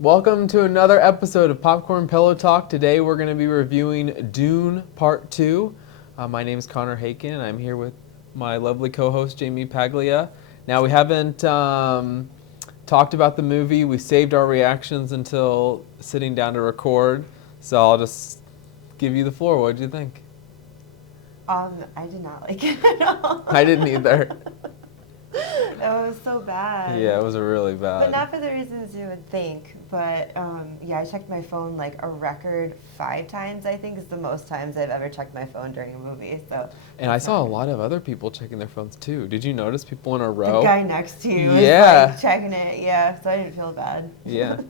Welcome to another episode of Popcorn Pillow Talk. Today we're going to be reviewing Dune Part 2. My name is Connor Haken, and I'm here with my lovely co-host Jamie Paglia. Now, we haven't talked about the movie. We saved our reactions until sitting down to record, so I'll just give you the floor. What did you think? I did not like it at all. I didn't either. It was so bad. Yeah, it was really bad. But not for the reasons you would think. But I checked my phone like a record 5 times, I think is the most times I've ever checked my phone during a movie. So. And I saw a lot of other people checking their phones too. Did you notice people in a row? The guy next to you was like checking it, yeah, so I didn't feel bad. Yeah,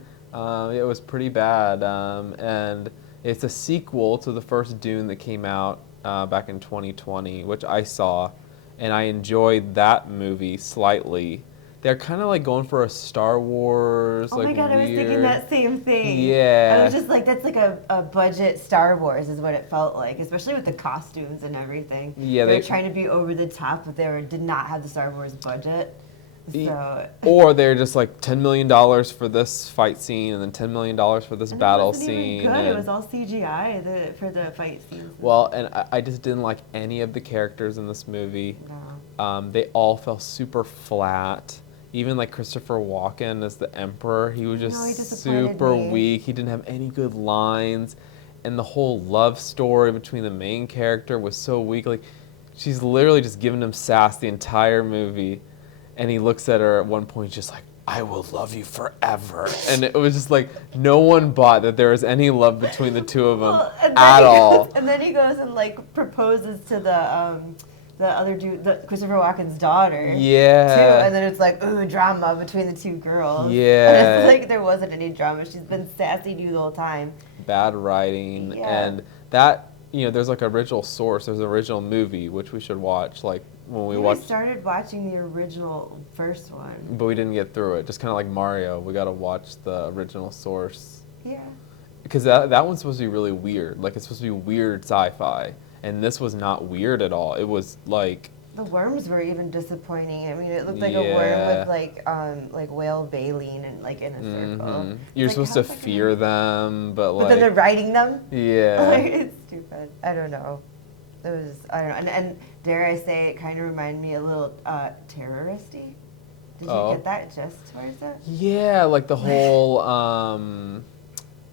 it was pretty bad. And it's a sequel to the first Dune that came out back in 2020, which I saw, and I enjoyed that movie slightly. They're kind of like going for a Star Wars, oh my god, I was thinking that same thing. Yeah. I was just like, that's like a budget Star Wars is what it felt like, especially with the costumes and everything. Yeah, they were trying to be over the top, but did not have the Star Wars budget. So. Or they're just like $10 million for this fight scene and then $10 million for this battle scene. It wasn't even good. It was all CGI for the fight scenes. Well, and I just didn't like any of the characters in this movie. No. They all fell super flat. Even like Christopher Walken as the Emperor, he was just super weak. He didn't have any good lines. And the whole love story between the main character was so weak. Like, she's literally just giving him sass the entire movie. And he looks at her at one point just like, I will love you forever. And it was just like, no one bought that there was any love between the two of them at all. And then he goes and like proposes to the other dude, Christopher Walken's daughter. Yeah. Too. And then it's like, ooh, drama between the two girls. Yeah. And it's like there wasn't any drama. She's been sassy dude the whole time. Bad writing. Yeah. And that, there's like original source. There's an original movie, which we should watch. Like when we started watching the original first one. But we didn't get through it. Just kind of like Mario. We got to watch the original source. Yeah. Because that one's supposed to be really weird. Like, it's supposed to be weird sci-fi. And this was not weird at all. It was like... The worms were even disappointing. I mean, it looked like a worm with like whale baleen and like in a circle. You're supposed to fear them, but like... But then they're riding them? Yeah. Like, it's stupid. I don't know. It was, I don't know. And dare I say, it kind of reminded me a little terroristy. Did you get that just towards it? Yeah, like the whole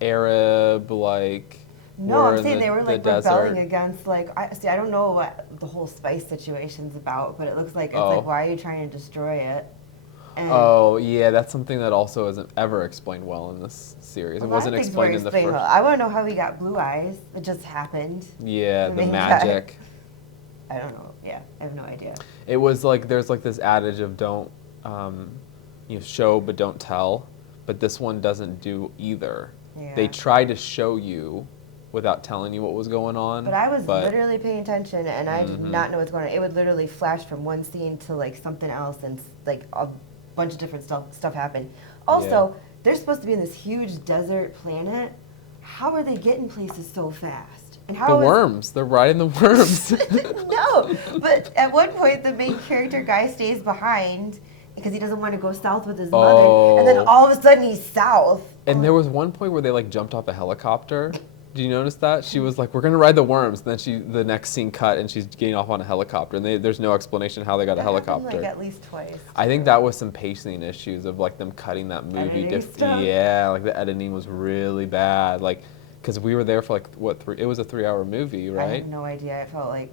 Arab, like... No, I'm saying they were like rebelling against like I don't know what the whole spice situation's about, but it looks like it's like, why are you trying to destroy it? And yeah, that's something that also isn't ever explained well in this series. It wasn't explained in the first. Well. I want to know how he got blue eyes. It just happened. Yeah, the magic. I don't know. Yeah, I have no idea. It was like there's like this adage of don't show but don't tell, but this one doesn't do either. Yeah. They try to show you without telling you what was going on. But I was literally paying attention, and I did not know what's going on. It would literally flash from one scene to like something else, and like a bunch of different stuff happened. Also, they're supposed to be in this huge desert planet. How are they getting places so fast? And how worms. They're riding the worms. No, but at one point the main character guy stays behind because he doesn't want to go south with his mother, and then all of a sudden he's south. And there was one point where they like jumped off a helicopter. Did you notice that? She was like, we're going to ride the worms. And then the next scene cut, and she's getting off on a helicopter. And there's no explanation how they got a helicopter. Happened, like, at least twice. I think that was some pacing issues of, like, them cutting that movie. Yeah, like, the editing was really bad. Like, because we were there for, like, it was a 3-hour movie, right? I have no idea. It felt like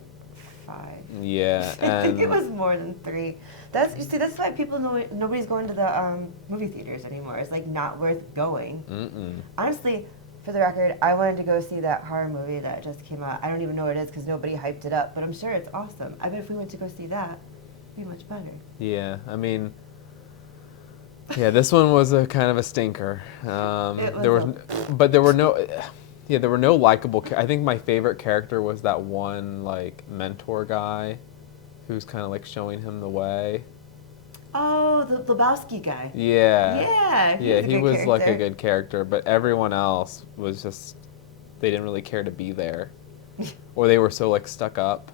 5. Yeah. I think it was more than 3. That's why people nobody's going to the movie theaters anymore. It's, like, not worth going. Honestly... For the record, I wanted to go see that horror movie that just came out. I don't even know what it is because nobody hyped it up, but I'm sure it's awesome. I bet if we went to go see that, it'd be much better. Yeah, I mean, this one was a kind of a stinker. There were no likable. I think my favorite character was that one like mentor guy, who's kind of like showing him the way. Oh, the Lebowski guy. Yeah. Yeah, he was like a good character, but everyone else was just, they didn't really care to be there. Or they were so like stuck up.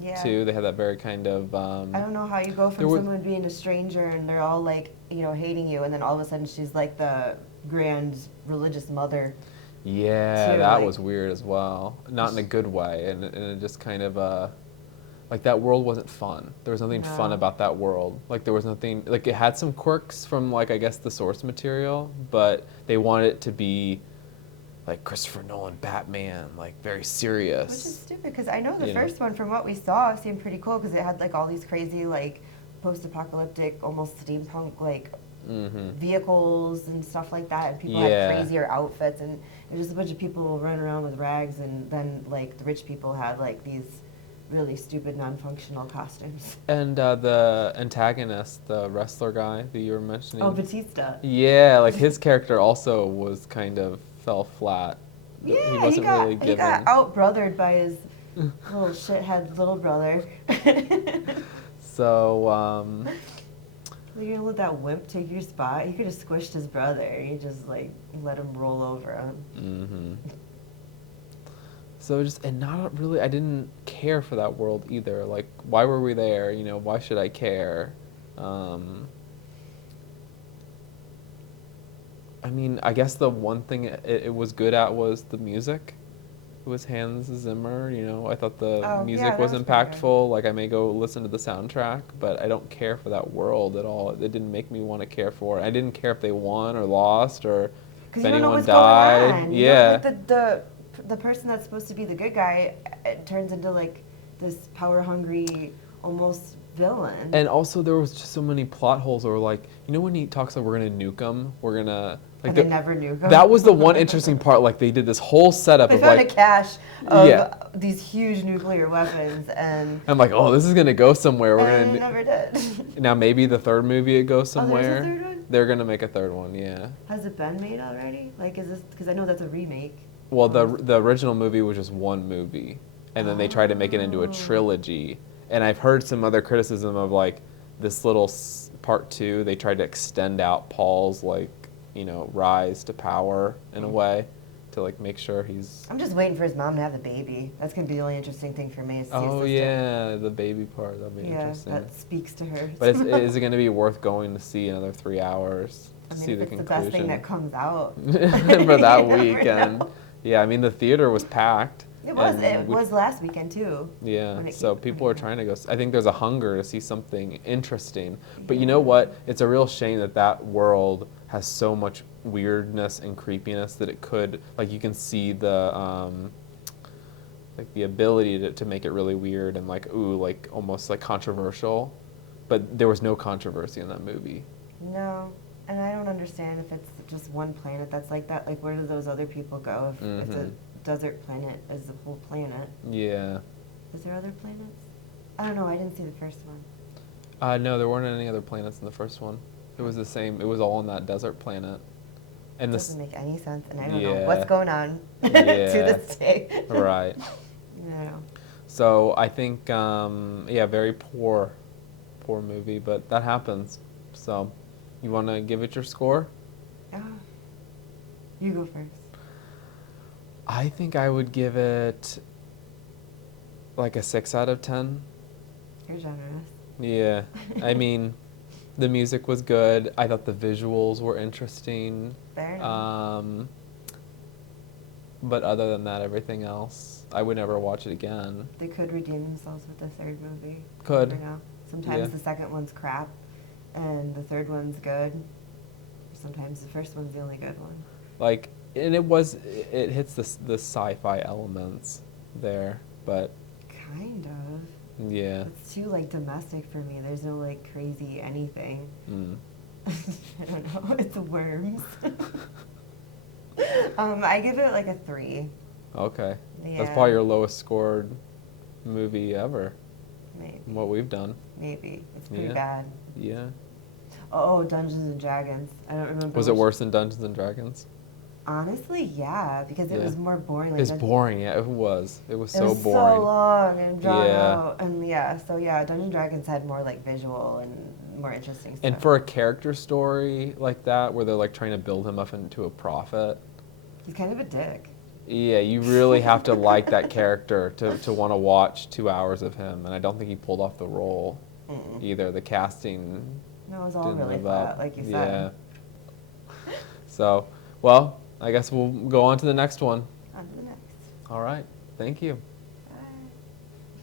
Yeah. Too. They had that very kind of... I don't know how you go from someone being a stranger and they're all like, hating you, and then all of a sudden she's like the grand religious mother. Yeah, Too, that like, was weird as well. Not in a good way, and it just kind of like that world wasn't fun. There was nothing fun No. about that world. Like there was nothing like it had some quirks from like I guess the source material, but they wanted it to be like Christopher Nolan Batman, like very serious. Which is stupid because I know the You know. first one, from what we saw, seemed pretty cool because it had like all these crazy like post-apocalyptic, almost steampunk like vehicles and stuff like that, and people had crazier outfits, and it was just a bunch of people running around with rags, and then like the rich people had like these really stupid non-functional costumes. And the antagonist, the wrestler guy that you were mentioning. Oh, Batista. Yeah, like his character also was kind of fell flat. Yeah, he wasn't really given. He got out-brothered by his little shithead little brother. So, You're gonna let that wimp take your spot? You could have squished his brother. You just like let him roll over him. So just, and not really, I didn't care for that world either. Like, why were we there? You know, why should I care? I mean, I guess the one thing it was good at was the music. It was Hans Zimmer, you know. I thought the music was impactful. Like, I may go listen to the soundtrack, but I don't care for that world at all. It didn't make me want to care for it. I didn't care if they won or lost or if anyone died. Going on. Yeah. You know, the person that's supposed to be the good guy, it turns into like this power hungry, almost villain. And also, there was just so many plot holes. Or like, you know, when he talks like we're gonna nuke them, we're gonna like. And they never nuke them. That was the one interesting part. Like they did this whole setup They of found like a cache of these huge nuclear weapons, and I'm like, oh, this is gonna go somewhere. We're and gonna. it never did. Now maybe the third movie it goes somewhere. Oh, there's a third one? They're gonna make a third one, yeah. Has it been made already? Like, is this because I know that's a remake? Well, the original movie was just one movie, and then they tried to make it into a trilogy. And I've heard some other criticism of like this little part two. They tried to extend out Paul's like rise to power in a way to like make sure he's. I'm just waiting for his mom to have the baby. That's gonna be the only interesting thing for me. Is to see his Oh sister. yeah, the baby part. That'll be interesting. Yeah, that speaks to her. But is it going to be worth going to see another 3 hours to see the it's conclusion? the best thing that comes out for that weekend. Yeah, I mean the theater was packed. It was. It was last weekend too. Yeah, so people are trying to go. I think there's a hunger to see something interesting. But you know what? It's a real shame that world has so much weirdness and creepiness that it could, like, you can see the like the ability to make it really weird and like like almost like controversial. But there was no controversy in that movie. No. And I don't understand if it's just one planet that's like that. Like, where do those other people go if it's a desert planet as the whole planet? Yeah. Is there other planets? I don't know. I didn't see the first one. No, there weren't any other planets in the first one. It was the same. It was all on that desert planet. And it doesn't make any sense, and I don't Yeah. know what's going on to Yeah. this day. Right. I don't know. So I think, very poor movie, but that happens. So, you want to give it your score? You go first. I think I would give it like a 6 out of 10. You're generous. Yeah. I mean, the music was good. I thought the visuals were interesting. Fair enough. But other than that, everything else, I would never watch it again. They could redeem themselves with the third movie. Could. You never know. Sometimes the second one's crap, and the third one's good. Sometimes the first one's the only good one. Like, and it hits the sci-fi elements there, but Kind of. yeah. It's too like domestic for me. There's no like crazy anything. I don't know. It's worms. I give it like a 3. Okay. Yeah. That's probably your lowest scored movie ever. Maybe. What we've done. Maybe. It's pretty Yeah. bad. Yeah. Oh, Dungeons and Dragons. I don't remember. Was it worse than Dungeons and Dragons? Honestly, yeah, because it Yeah. was more boring. Like It's boring, yeah, it was. It was it so was boring. so long and drawn Yeah. out, and Dungeons and Dragons had more like visual and more interesting stuff. And for a character story like that, where they're like trying to build him up into a prophet, he's kind of a dick. yeah, you really have to like that character to want to watch 2 hours of him. And I don't think he pulled off the role either. The casting No, it was all didn't really live flat, up. like you said. Yeah. So, well, I guess we'll go on to the next one. On to the next. All right. Thank you.